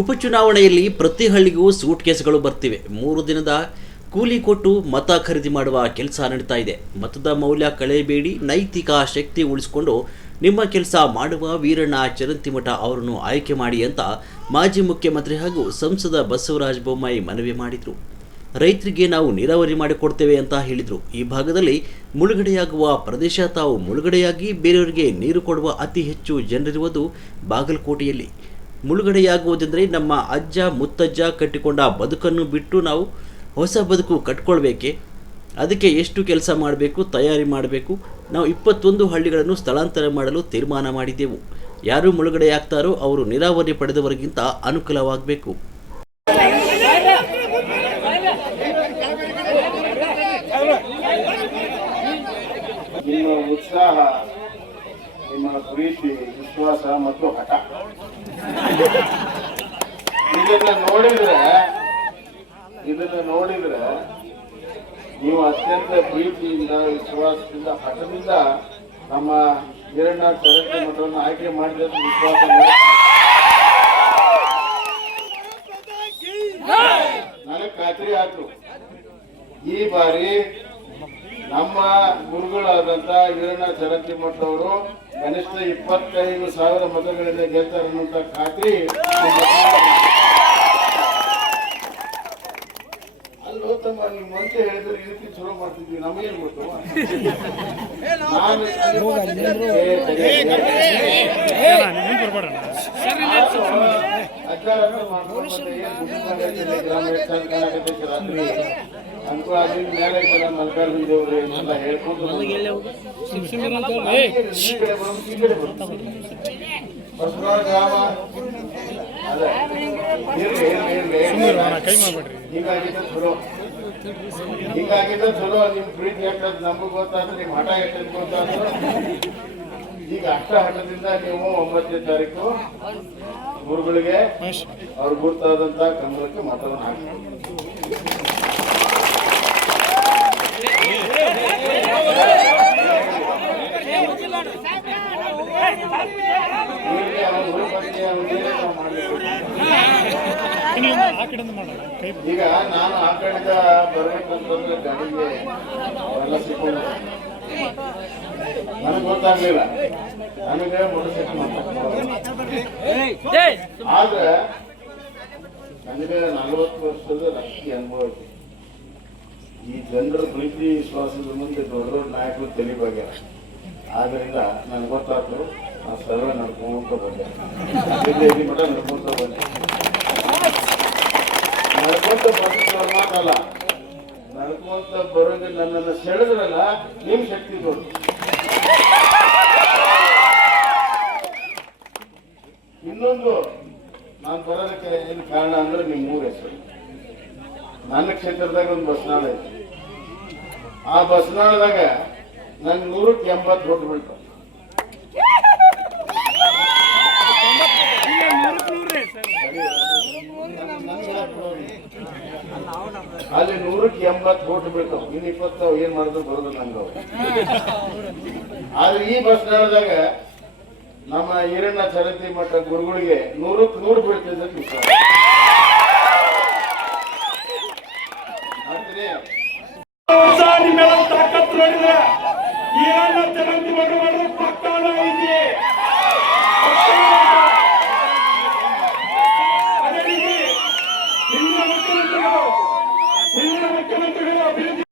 ಉಪಚುನಾವಣೆಯಲ್ಲಿ ಪ್ರತಿ ಹಳ್ಳಿಗೂ ಸೂಟ್ ಕೇಸ್ಗಳು ಬರ್ತಿವೆ. 3 ದಿನದ ಕೂಲಿ ಕೊಟ್ಟು ಮತ ಖರೀದಿ ಮಾಡುವ ಕೆಲಸ ನಡೀತಾ ಇದೆ. ಮತದ ಮೌಲ್ಯ ಕಳೆಯಬೇಡಿ, ನೈತಿಕ ಶಕ್ತಿ ಉಳಿಸಿಕೊಂಡು ನಿಮ್ಮ ಕೆಲಸ ಮಾಡುವ ವೀರಣ್ಣ ಚರಂತಿಮಠ ಅವರನ್ನು ಆಯ್ಕೆ ಮಾಡಿ ಅಂತ ಮಾಜಿ ಮುಖ್ಯಮಂತ್ರಿ ಹಾಗೂ ಸಂಸದ ಬಸವರಾಜ ಬೊಮ್ಮಾಯಿ ಮನವಿ ಮಾಡಿದರು. ರೈತರಿಗೆ ನಾವು ನೀರಾವರಿ ಮಾಡಿಕೊಡ್ತೇವೆ ಅಂತ ಹೇಳಿದರು. ಈ ಭಾಗದಲ್ಲಿ ಮುಳುಗಡೆಯಾಗುವ ಪ್ರದೇಶ, ತಾವು ಮುಳುಗಡೆಯಾಗಿ ಬೇರೆಯವರಿಗೆ ನೀರು ಕೊಡುವ ಅತಿ ಹೆಚ್ಚು ಜನರಿರುವುದು ಬಾಗಲಕೋಟೆಯಲ್ಲಿ. ಮುಳುಗಡೆಯಾಗುವುದೆಂದರೆ ನಮ್ಮ ಅಜ್ಜ ಮುತ್ತಜ್ಜ ಕಟ್ಟಿಕೊಂಡ ಬದುಕನ್ನು ಬಿಟ್ಟು ನಾವು ಹೊಸ ಬದುಕು ಕಟ್ಕೊಳ್ಬೇಕೆ? ಅದಕ್ಕೆ ಎಷ್ಟು ಕೆಲಸ ಮಾಡಬೇಕು, ತಯಾರಿ ಮಾಡಬೇಕು. ನಾವು 21 ಹಳ್ಳಿಗಳನ್ನು ಸ್ಥಳಾಂತರ ಮಾಡಲು ತೀರ್ಮಾನ ಮಾಡಿದ್ದೆವು. ಯಾರು ಮುಳುಗಡೆಯಾಗ್ತಾರೋ ಅವರು ನೀರಾವರಿ ಪಡೆದವರಿಗಿಂತ ಅನುಕೂಲವಾಗಬೇಕು. ನಿಮ್ಮ ಉತ್ಸಾಹ, ನಿಮ್ಮ ಪ್ರೀತಿ, ವಿಶ್ವಾಸ ಮತ್ತು ಹಠ ಇದನ್ನ ನೋಡಿದ್ರೆ ನೀವು ಅತ್ಯಂತ ಪ್ರೀತಿಯಿಂದ, ವಿಶ್ವಾಸದಿಂದ, ಹಠದಿಂದ ನಮ್ಮ ವೀರಣ್ಣ ಚರಂತಿಮಠವನ್ನು ಆಯ್ಕೆ ಮಾಡಿದ ವಿಶ್ವಾಸ ನನಗೆ ಖಾತ್ರಿ ಆಯ್ತು. ಈ ಬಾರಿ ನಮ್ಮ ಗುರುಗಳಾದಂತ ವೀರಣ್ಣ ಚರಂತಿಮಠ ಅವರು ಕನಿಷ್ಠ 25,000 ಮತಗಳಿಂದ ಗೆಲ್ತಾರೆ ಅನ್ನುವಂತ ಖಾತ್ರಿ. ಅಲ್ಲೋತಮ್ಮ, ನೀವು ಮುಂಚೆ ಹೇಳಿದ್ರೆ ಈ ರೀತಿ ಚಲೋ ಮಾಡ್ತಿದ್ವಿ, ನಮಗೇನು ಗೊತ್ತು? ಅಂತೂ ಅದ್ರ ಮೇಲೆ ಮಲ್ಲಿಕಾರ್ಜುನ ದೇವರು ಎಲ್ಲ ಹೇಳ್ಕೊಂಡು ಬಸವರಾಜ ಗ್ರಾಮ ಅದೇ ಹಿಂಗಾಗಿದ್ದ ಚಲೋ. ನಿಮ್ ಪ್ರೀತಿ ಎಷ್ಟದ್ ನಮಗೂ ಗೊತ್ತಾದ್ರೆ, ನಿಮ್ ಹಠ ಎಷ್ಟದ್ ಗೊತ್ತಾದ್ರು. ಈಗ ಅಷ್ಟ ಹಠದಿಂದ ನೀವು 9ನೇ ತಾರೀಕು ಗುರುಗಳಿಗೆ ಅವ್ರ ಗುರುತಾದಂತ ಕಮಲಕ್ಕೆ ಮತವನ್ನು ಹಾಕಿ ಈಗ ನಾನು ಆ ಕಡೆಯಿಂದ ಬರ್ಬೇಕಂತಂದ್ರೆ ಗಾಡಿಗೆ ಎಲ್ಲ ಸಿಕ್ಕೊಂಡು ನನಗೆ ಗೊತ್ತಾಗ್ಲಿಲ್ಲ. ನನಗೆ ಮೋಟರ್ ಸೈಕಲ್ ಆದ್ರೆ ನನಗೆ 40 ವರ್ಷದ ರಾಜಕೀಯ ಅನುಭವ ಐತಿ. ಈ ಜನರ ಪ್ರೀತಿ ವಿಶ್ವಾಸದ ಮುಂದೆ ದೊಡ್ಡ ದೊಡ್ಡ ನಾಯಕರು ತಿಳಿಬಾಗ್ಯಾರ. ಆದ್ರಿಂದ ನನಗೆ ಗೊತ್ತಾಯ್ತು. ನಾನು ಸರ್ವೆ ನಡ್ಕೊಂತ ಬಂದೆ, ಮಠ ನಡ್ಕೊಂತ ಬಂದೆ. ನಡ್ಕೊಂತ ಬರೋದ್ರ ಮಾತಲ್ಲ, ನಡ್ಕೊಂತ ಬರೋದು ನನ್ನನ್ನು ಸೆಳೆದ್ರಲ್ಲ, ನಿಮ್ ಶಕ್ತಿ ದೊಡ್ಡ. ಇನ್ನೊಂದು ನಾನು ಬರೋದಕ್ಕೆ ಏನು ಕಾರಣ ಅಂದ್ರೆ ನಿಮ್ಮ ಊರ ಹೆಸರು. ನನ್ನ ಕ್ಷೇತ್ರದಾಗ ಒಂದು ಬಸ್ನಾಳ ಐತಿ. ಆ ಬಸ್ನಾಳದಾಗ ನನ್ 180 ವೋಟ್ ಬೀಳ್ತಾವ. ಅಲ್ಲಿ 180 ವೋಟ್ ಬೀಳ್ತಾವ. ಇನ್ನು 20 ಏನ್ ಮಾಡಿದ್ರು ಬರೋದು ನಂಗೆ. ಆದ್ರೆ ಈ ಬಸ್ನಾಳದಾಗ ನಮ್ಮ ವೀರಣ್ಣ ಚರಂತಿಮಠ ಗುರುಗಳಿಗೆ 100ಕ್ಕೆ 100 ಬೀಳ್ತಿದ್ದ ವಿಶ್ವಾಸ. ನಿಮ್ಮೆಲ್ಲ ತಾಕತ್ತು ನೋಡಿದ್ರೆ ವೀರಣ್ಣ ಚರಂತಿಮಠ ಮಾಡಿದ್ರೆ ಪಕ್ಕಾನ ಐತಿ. ಅದೇ ರೀತಿ ಹಿಂದಿನ ಮುಖ್ಯಮಂತ್ರಿಗಳು ಅಭಿವೃದ್ಧಿ